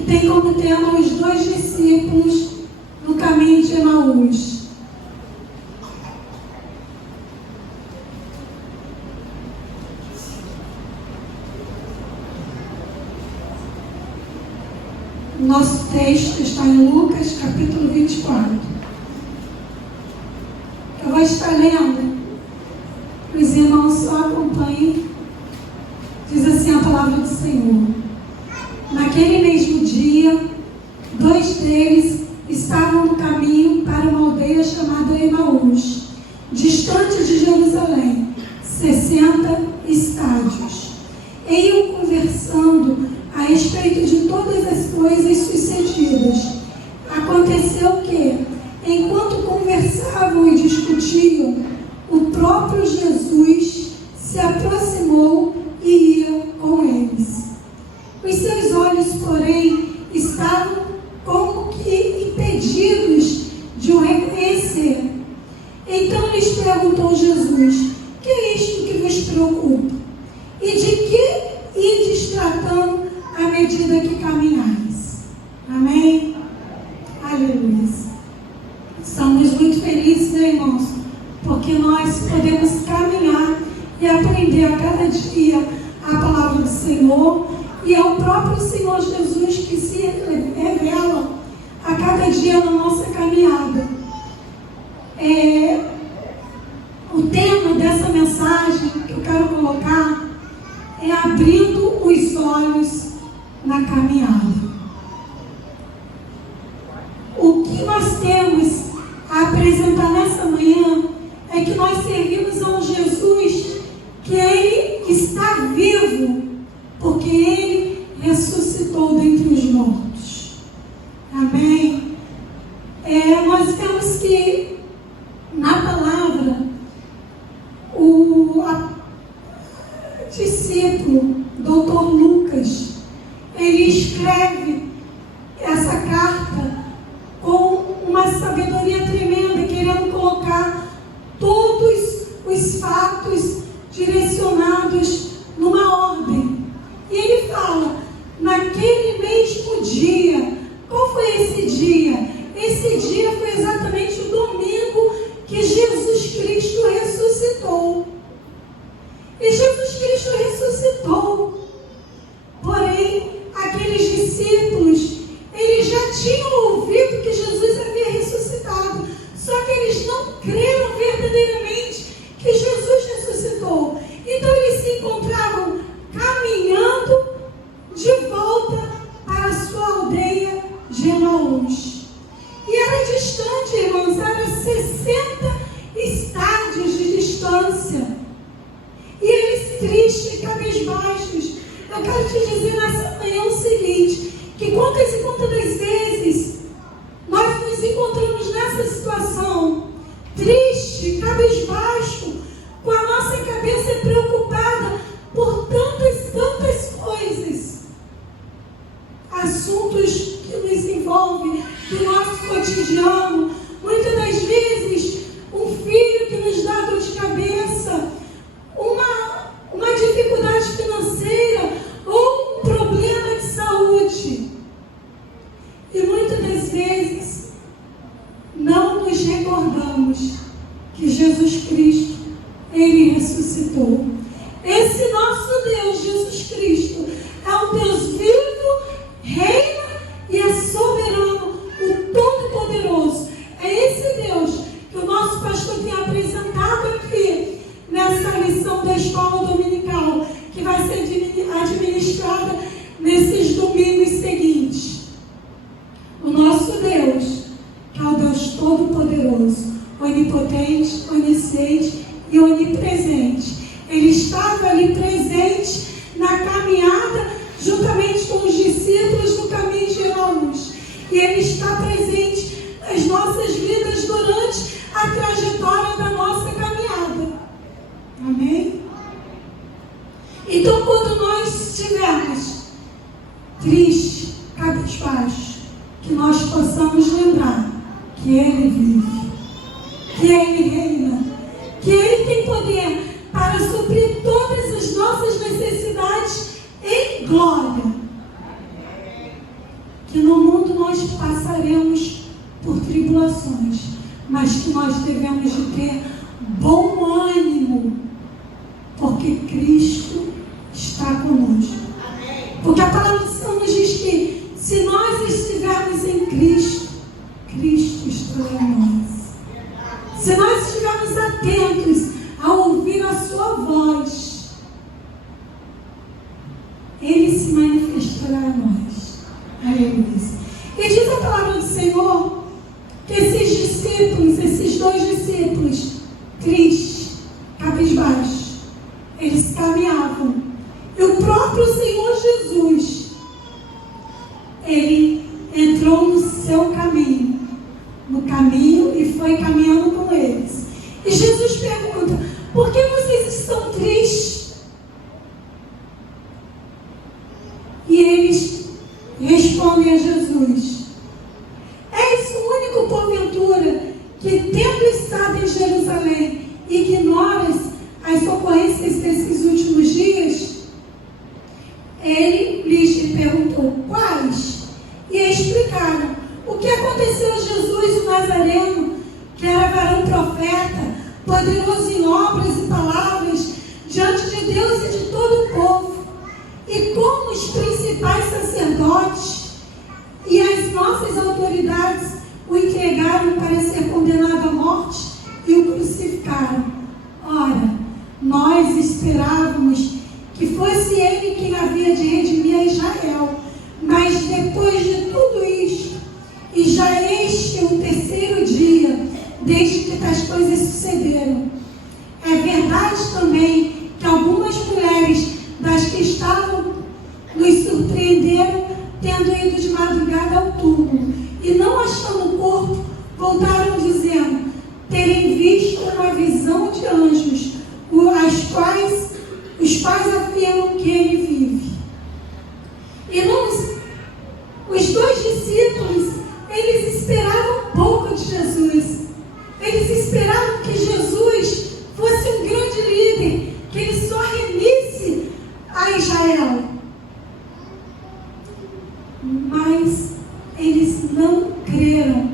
que tem como tema os dois discípulos no caminho de Emaús. Nosso texto está em Lucas, capítulo 24. Eu vou estar lendo, os irmãos só acompanhem. Diz assim a palavra do Senhor. Naquele mesmo dia, 2 deles estavam no caminho para uma aldeia chamada Emaús, distante de Jerusalém, 60 estádios. E iam conversando a respeito de todas as coisas sucedidas. Aconteceu que, enquanto conversavam e discutiam, o próprio Jesus se aproximou e ia com eles. Os seus olhos, porém, estavam como que impedidos de o reconhecer. Então lhes perguntou Jesus: que é isto que vos preocupa? E de que ides tratando à medida que caminhais? Amém? Aleluia. Estamos muito felizes, né, irmãos? Porque nós podemos caminhar e aprender a cada dia a palavra do Senhor. E é o próprio Senhor Jesus que se revela a cada dia na nossa caminhada. O tema dessa mensagem que eu quero colocar é abrindo os olhos na caminhada. O que nós temos a apresentar nessa manhã é que nós servimos a um Jesus que Ele está vivo, porque Ele ressuscitou dentre os mortos. Amém? Nós temos que, na palavra, o discípulo, Dr. Lucas, ele escreve essa carta com uma sabedoria tremenda, querendo colocar todos os fatos direcionados numa ordem. E ele fala, naquele mesmo dia. Qual foi esse dia? Esse dia foi exatamente o domingo que Jesus Cristo ressuscitou. E Jesus Cristo ressuscitou. Porém, aqueles discípulos, eles já tinham ouvido que Jesus havia ressuscitado. Só que eles não creram verdadeiramente que Jesus ressuscitou. Então eles se encontravam caminhando de volta para a sua aldeia de Emaús. E era distante, irmãos, era 60 estádios de distância. E eles tristes e cabisbaixos. Eu quero te dizer nessa manhã o seguinte, que quantas e quantas vezes nós nos encontramos nessa situação, triste, cabisbaixo, com a nossa cabeça preocupada por tantas coisas, assuntos que nos envolvem do nosso cotidiano. Muitas das vezes, um filho que nos dá dor de cabeça, uma dificuldade financeira ou um problema de saúde. E muitas das vezes não nos recordamos que Jesus Cristo, Ele ressuscitou. Esse nosso Deus, Jesus Cristo, é um Deus vivo, reina e é soberano, o Todo-Poderoso. É esse Deus que o nosso pastor tem apresentado aqui nessa lição da escola dominical, que vai ser administrada nesses domingos seguintes. O nosso Deus, que é o Deus Todo-Poderoso, onipotente, onisciente e onipresente. Ele estava ali presente na caminhada, juntamente com os discípulos no caminho de Emaús. E Ele está presente nas nossas vidas durante a trajetória da nossa caminhada. Amém? Então, quando nós estivermos tristes, cabisbaixos, que nós possamos lembrar que Ele vive, que Ele reina, que Ele tem poder para suprir todas as nossas necessidades em glória. que no mundo nós passaremos por tribulações, mas que nós devemos de ter bom ânimo, porque Cristo está conosco. Porque a palavra do Senhor nos diz que se nós estivermos em Cristo, Cristo estará em nós. Se nós estivermos atentos a ouvir a sua voz, Ele se manifestará a nós. Aleluia. E diz a palavra do Senhor que esses discípulos, esses 2 discípulos, tristes, cabisbaixos, eles caminhavam. E o próprio Senhor Jesus, Ele entrou no seu caminho, e foi caminhando com eles. E Jesus pergunta: por que vocês estão tristes? E eles respondem a Jesus: és o único, porventura, que tendo estado em Jerusalém, ignoras as ocorrências desses últimos dias? Ele lhes perguntou: quais? E explicaram o que aconteceu a Jesus o Nazareno, que era varão profeta, poderoso em obras e palavras diante de Deus e de todo o povo, e como os principais sacerdotes e as nossas autoridades o entregaram para ser condenado à morte e o crucificaram. Ora, nós esperávamos que fosse ele quem havia de redimir a Israel, mas depois de tudo isto, e já este é o 3º dia desde que tais coisas sucederam, é verdade também que algumas mulheres das que estavam nos surpreenderam tendo ido de madrugada ao túmulo, e não achando o corpo, voltaram dizendo terem visto uma visão de anjos, os quais afirmam que ele vive. Irmãos, os 2 discípulos, eles esperavam pouco de Jesus. Eles esperavam que Jesus fosse um grande líder, que ele só remisse a Israel. Mas eles não creram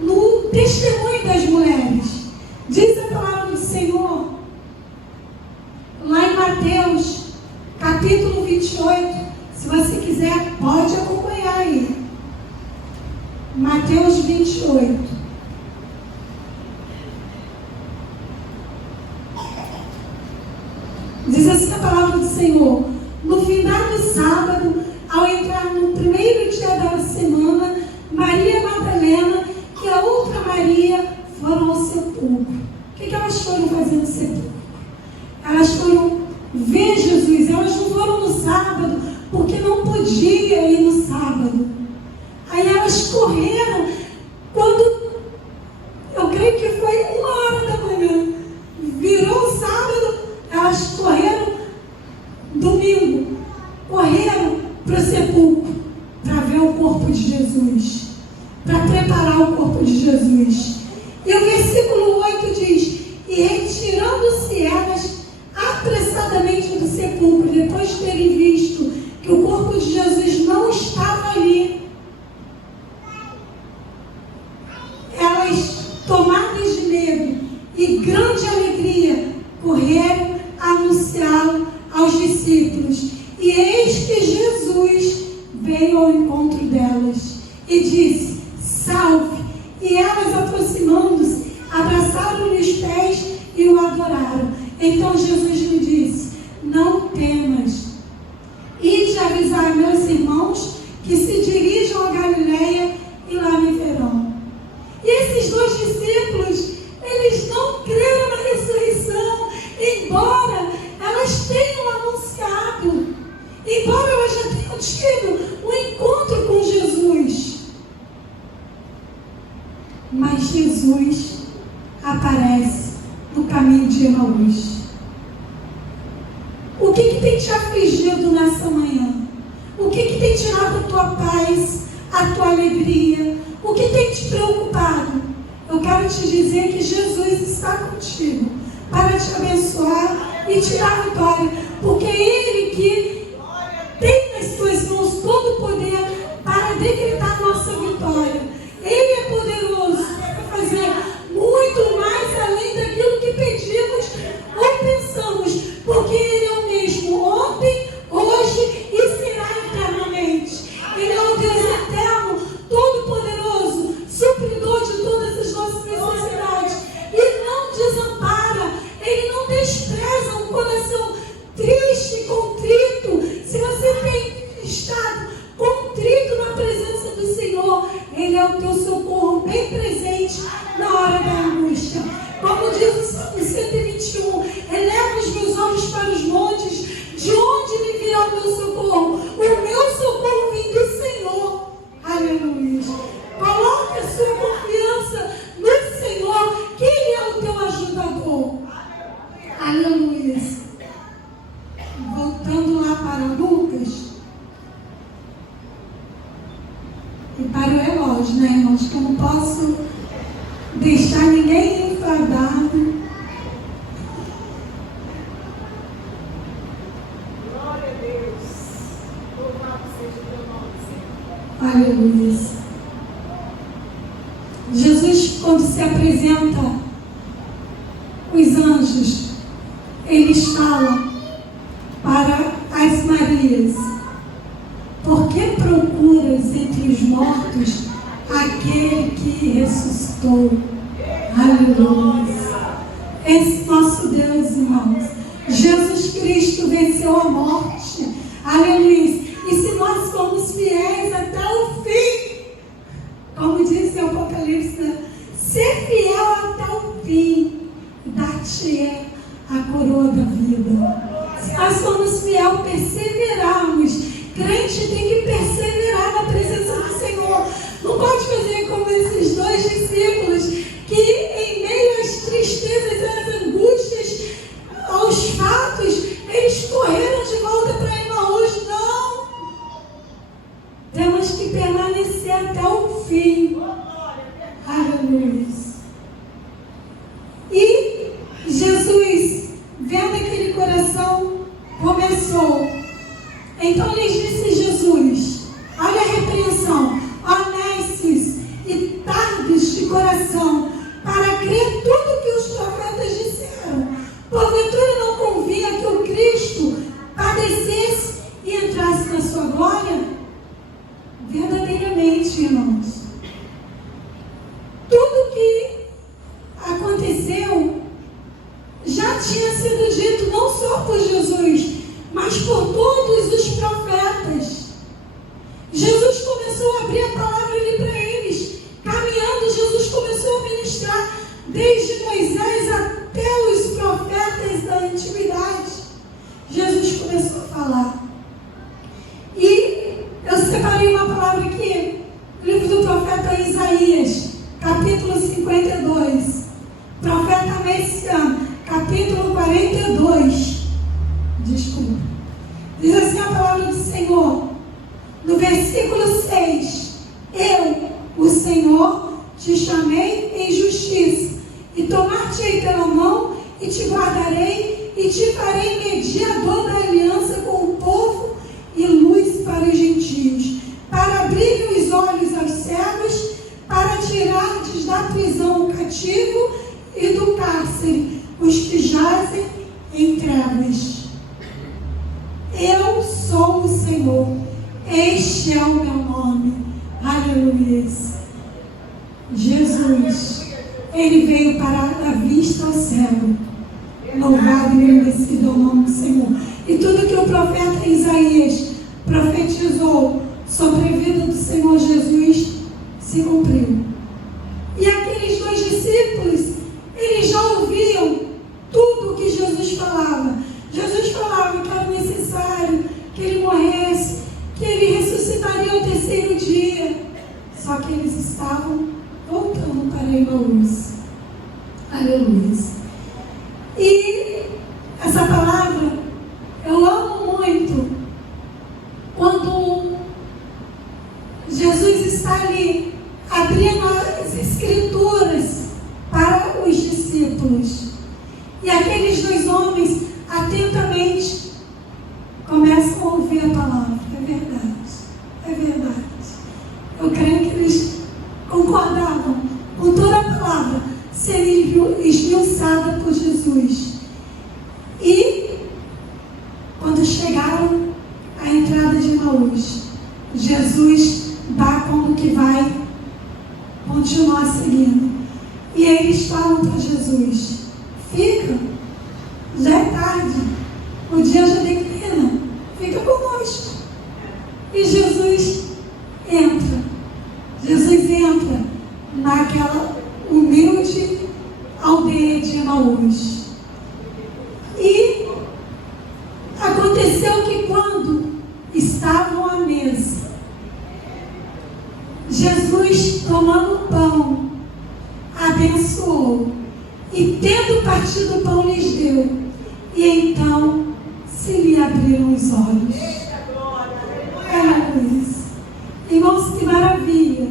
no testemunho das mulheres. Diz a palavra do Senhor, lá em Mateus, capítulo 28, se você quiser, pode acompanhar aí. Mateus 28. Diz assim a palavra do Senhor: no final do sábado, ao entrar no primeiro dia da semana, Maria Madalena e a outra Maria foram ao sepulcro. O que elas foram fazer no sepulcro? Elas foram ver Jesus. Elas não foram no sábado, porque não podia ir no sábado. Aí elas correram, quando, eu creio que foi 1h da manhã, virou o sábado, elas correram, domingo, correram para o sepulcro, para ver o corpo de Jesus, para preparar o corpo de Jesus. E o versículo 8 diz: e retirando-se elas apressadamente do sepulcro, depois de terem visto que o corpo de Jesus não estava ali, elas, tomadas de medo e grande alegria, correram a anunciá-lo aos discípulos. E eis que Jesus veio ao encontro delas e disse: salve! E elas, aproximando-se, abraçaram-lhe os pés e o adoraram. Então Jesus lhe disse: não temas, ide avisar meus irmãos que se dirijam a Galileia e lá me verão. E esses 2 discípulos, eles não creram na ressurreição, embora elas tenham anunciado, embora elas já tenham tido um encontro com Jesus. Mas Jesus aparece no caminho de Emaús. O que tem te afligido nessa manhã? O que tem tirado a tua paz, a tua alegria? O que tem te preocupado? Eu quero te dizer que Jesus está contigo para te abençoar e te dar vitória, porque é Ele que tem nas tuas mãos todo o para Lucas e para o relógio, né, irmãos? Que eu não posso deixar ninguém enfadado. Glória a Deus. Louvado seja o teu nome, Senhor. Aleluia. Jesus, quando se apresenta os anjos, eles falam para as Marias: por que procuras entre os mortos aquele que ressuscitou? Aleluia. Esse nosso Deus, irmãos, Jesus Cristo venceu a morte. Aleluia. E se nós formos fiéis até o fim, como diz o Apocalipse, ser fiel até o fim, dar-te a coroa da vida. Se nós somos fiel, perseverarmos. Crente tem que perseverar na presença do Senhor. Não pode fazer como esses dois discípulos que, em meio às tristezas, às angústias, aos fatos, eles correram de volta para Emaús. Não! Temos que permanecer até o fim. Aleluia. E Jesus, vendo aquele coração, começou. Então lhes disse Jesus: olha a repreensão, honestos e tardos de coração, para crer tudo que os profetas disseram. Porventura não convinha que o Cristo padecesse e entrasse na sua glória? Verdadeiramente, irmãos, tudo que aconteceu já tinha sido dito não só por Jesus, mas por todos os profetas. Jesus começou a abrir a palavra ali para eles. Caminhando, Jesus começou a ministrar desde Moisés até os profetas da antiguidade. Jesus começou a falar. E eu separei uma palavra aqui, livro do profeta Isaías, capítulo 52. Profeta messiânico, capítulo 42. Desculpa. Diz assim a palavra do Senhor, no versículo 6: eu, o Senhor, te chamei em justiça, e tomar-te-ei pela mão, e te guardarei, e te farei mediador da aliança com o povo, e luz para os gentios, para abrir os olhos aos cegos, para tirar-te da prisão o cativo, e do cárcere os que jazem em trevas. Eu sou o Senhor, este é o meu nome. Aleluia. Jesus, Ele veio para dar vista ao céu. Louvado e agradecido ao nome do Senhor. E tudo que o profeta Isaías profetizou sobre a vida do Senhor Jesus se cumpriu. E aqueles dois discípulos, eles já ouviam tudo o que Jesus falava. Jesus falava que era necessário que Ele morresse, que Ele ressuscitaria ao terceiro dia. Só que eles estavam voltando para Emaús. Aleluia. E essa palavra eu amo muito quando Jesus está ali abrindo as escrituras para os discípulos. E aqueles dois homens atentamente começam a ouvir a palavra. É verdade, é verdade. Eu creio que eles concordavam com toda a palavra sendo esmiuçada por Jesus. E quando chegaram à entrada de Emaús, Jesus dá como que vai continuar seguindo. E eles falam para Jesus: fica, já é tarde, o dia já declina, fica conosco. E Jesus entra naquela humilde aldeia de Emaús. E aconteceu que quando estavam à mesa, Jesus, tomando o pão, abençoou, e tendo partido o pão lhes deu, e então se lhe abriram os olhos. Irmãos, que maravilha.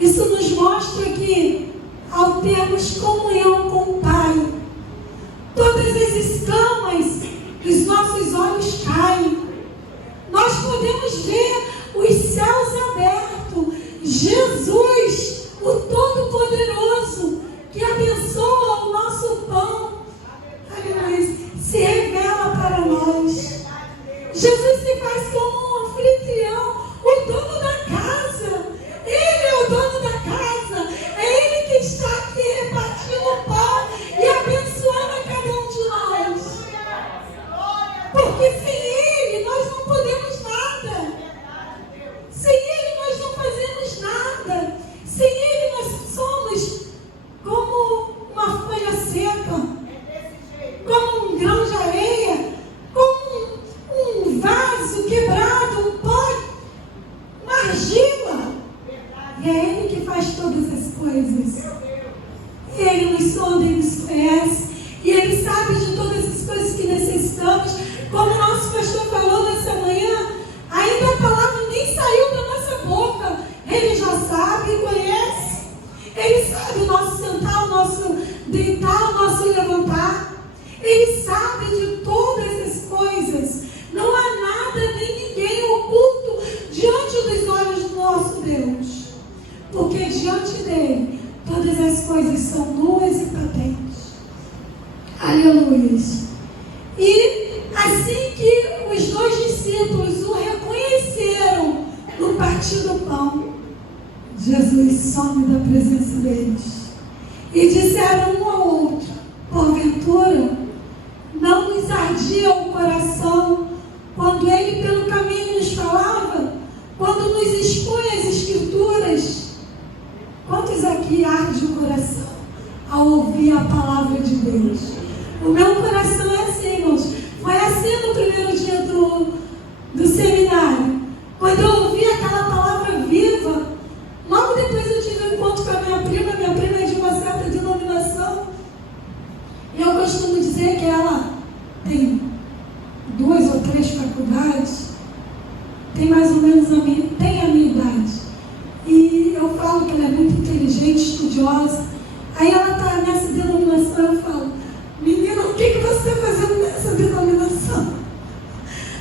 Isso nos mostra que, ao termos comunhão com o Pai, todas as escamas dos nossos olhos caem. Nós podemos ver os céus abertos. Jesus, o Todo-Poderoso, que abençoa o nosso pão, aleluia, se revela para nós. Jesus se faz como um anfitrião, o dono da casa. Ele é o dono da casa. É Ele que está aqui repartindo o pão e abençoando a cada um de nós. Porque sem Ele nós não podemos nada. Sem Ele nós não fazemos nada. Sem Ele nós somos como uma folha seca, como um grão de areia, como um vaso quebrado, um pó, uma argila. E é Ele que faz todas as coisas. E Ele nos sonda e nos conhece. E Ele sabe de todas as coisas que necessitamos. Como o nosso pastor falou nessa manhã, ainda a palavra nem saiu da nossa boca. Ele já sabe e conhece. Ele sabe o nosso sentar, o nosso deitar, o nosso levantar. Ele sabe de todas as coisas. Não há nada nem ninguém oculto diante dos olhos do nosso Deus. Porque diante dele, todas as coisas são nuas e patentes. Aleluia. E assim que os dois discípulos o reconheceram no partir do pão, Jesus some da presença deles. E disseram um ao outro: porventura, não nos ardia o coração quando ele pelo caminho nos falava, quando nos expõe as Escrituras? Quantos aqui arde o coração ao ouvir a palavra de Deus? O meu coração é assim, irmãos. Foi assim no primeiro dia do seminário. Quando eu ouvi aquela palavra viva, logo depois eu tive um encontro com a minha prima. Minha prima é de uma certa denominação. E eu costumo dizer que ela tem 2 ou 3 faculdades, tem mais ou menos a minha idade. E eu falo que ela é muito inteligente, estudiosa. Aí ela está nessa denominação, eu falo: menina, o que você está fazendo nessa denominação?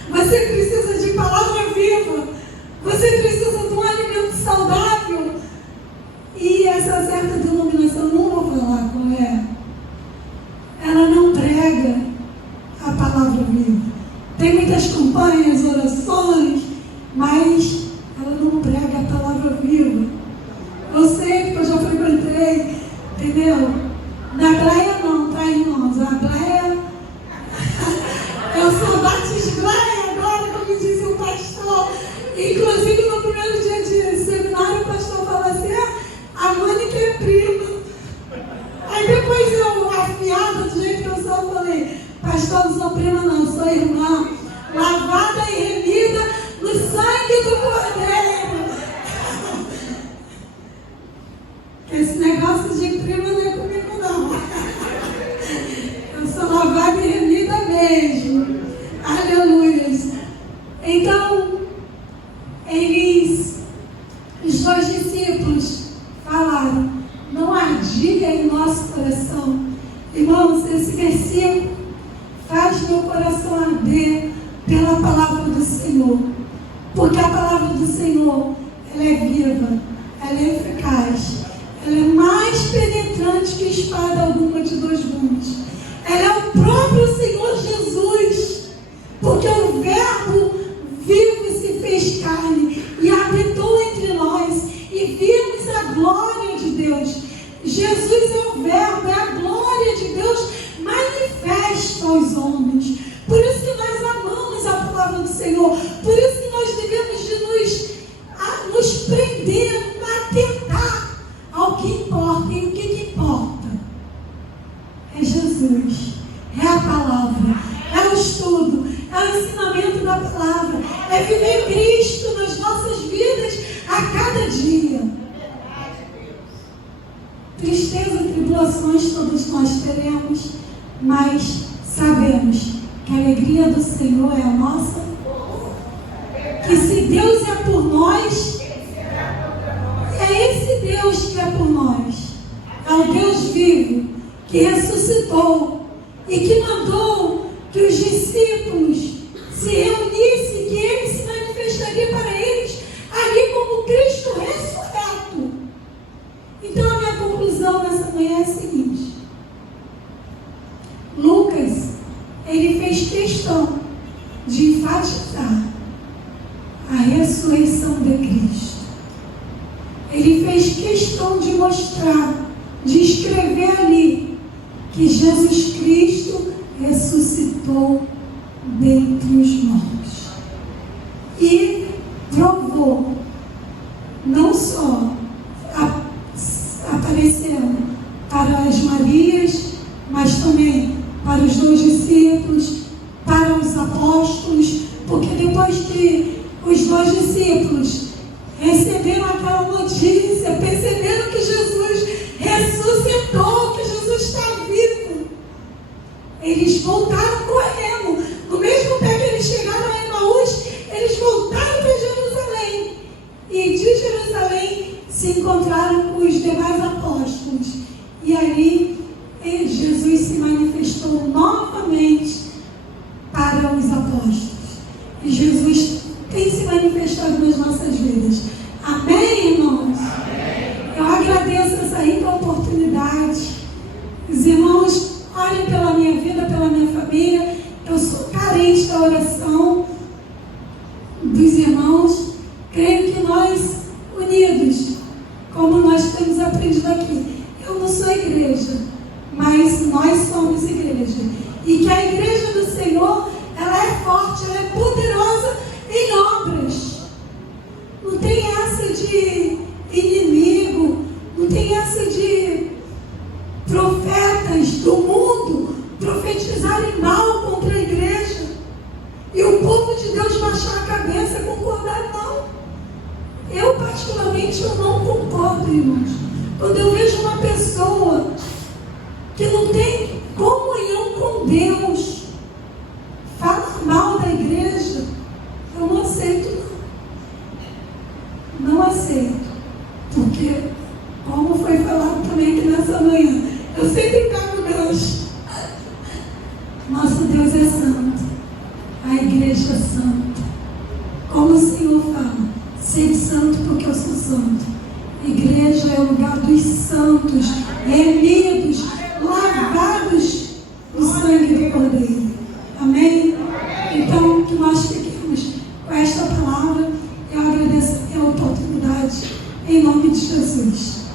Você precisa de palavra viva. Você precisa de um alimento saudável. E essa certa denominação, não vou falar qual é, ela não prega a palavra viva. Tem muitas campanhas, orações, mas ela não prega a palavra viva. Eu sei, porque eu já frequentei, entendeu? Na Glaia não, tá, irmãos? A Glaia, eu sou Batista Glaia agora, como disse o pastor. Inclusive, no primeiro dia de seminário, o pastor falou assim: a Mônica é prima. Aí depois eu, afiada do jeito que eu sou, eu falei: pastor, não sou prima não, sou irmã, lavada e remida no sangue do Cordeiro. Esse negócio de prima não é comigo não. Eu sou lavada e remida mesmo. Aleluia. Então, os 2 discípulos falaram: não ardia em nosso coração. Irmãos, esse versículo faz meu coração arder pela palavra do Senhor. Porque a palavra do Senhor, ela é viva, ela é eficaz, ela é mais penetrante que espada alguma de 2 gumes. Ela é o próprio Senhor Jesus. Porque o Verbo vivo se fez carne e habitou entre nós, e vimos a glória de Deus. Jesus é o Verbo, é a glória de Deus manifesta aos homens. Por isso que nós amamos a palavra do Senhor. Por isso que nós devemos de nos prender, atentar ao que importa. E o que importa é Jesus, é a palavra, é o estudo, é o ensinamento da palavra, é viver Cristo nas nossas vidas a cada dia. Tristeza e tribulações todos nós teremos, mas sabemos que a alegria do Senhor é a nossa Deus é por nós, é esse Deus que é por nós. É o Deus vivo, que ressuscitou e que mandou que os discípulos se reunissem, que ele se manifestaria para eles ali como Cristo ressurreto. Então a minha conclusão nessa manhã é a seguinte: Lucas, ele fez questão de enfatizar a ressurreição de Cristo. Ele fez questão de mostrar, de escrever ali que Jesus Cristo ressuscitou dentre os mortos e provou, não só aparecendo para as Marias, mas também para os 2 discípulos, para os apóstolos, porque depois que os 2 discípulos receberam aquela notícia, perceberam que Jesus ressuscitou, que Jesus está vivo, eles voltaram correndo. No mesmo pé que eles chegaram a Emaús, eles voltaram para Jerusalém. E de Jerusalém se encontraram com os demais apóstolos. E ali Jesus se manifestou novamente para os apóstolos. E Jesus tem se manifestado nas nossas vidas. Amém, irmãos? Amém. Eu agradeço essa rica oportunidade. Os irmãos, olhem pela minha vida, pela minha família. Eu sou carente da oração dos irmãos. Creio que nós, unidos, como nós temos aprendido aqui, eu não sou igreja, mas nós somos igreja. E que a igreja do Senhor, ela é forte, ela é poderosa em obras. Não tem essa de inimigo, não tem essa de profetas do mundo profetizarem mal contra a igreja e o povo de Deus baixar a cabeça, concordar, não. Eu particularmente eu não concordo, irmãos. Quando eu vejo uma pessoa que não tem comunhão com Deus falar mal da igreja, eu não aceito, não aceito, porque como foi falado também aqui nessa manhã, eu sempre pego Deus. Nosso Deus é santo, a igreja é santa. Como o Senhor fala, sede santo porque eu sou santo. Igreja é o lugar dos santos, remidos, lavados no sangue do Cordeiro. Amém? Então, que nós fiquemos com esta palavra. Eu agradeço a oportunidade, em nome de Jesus.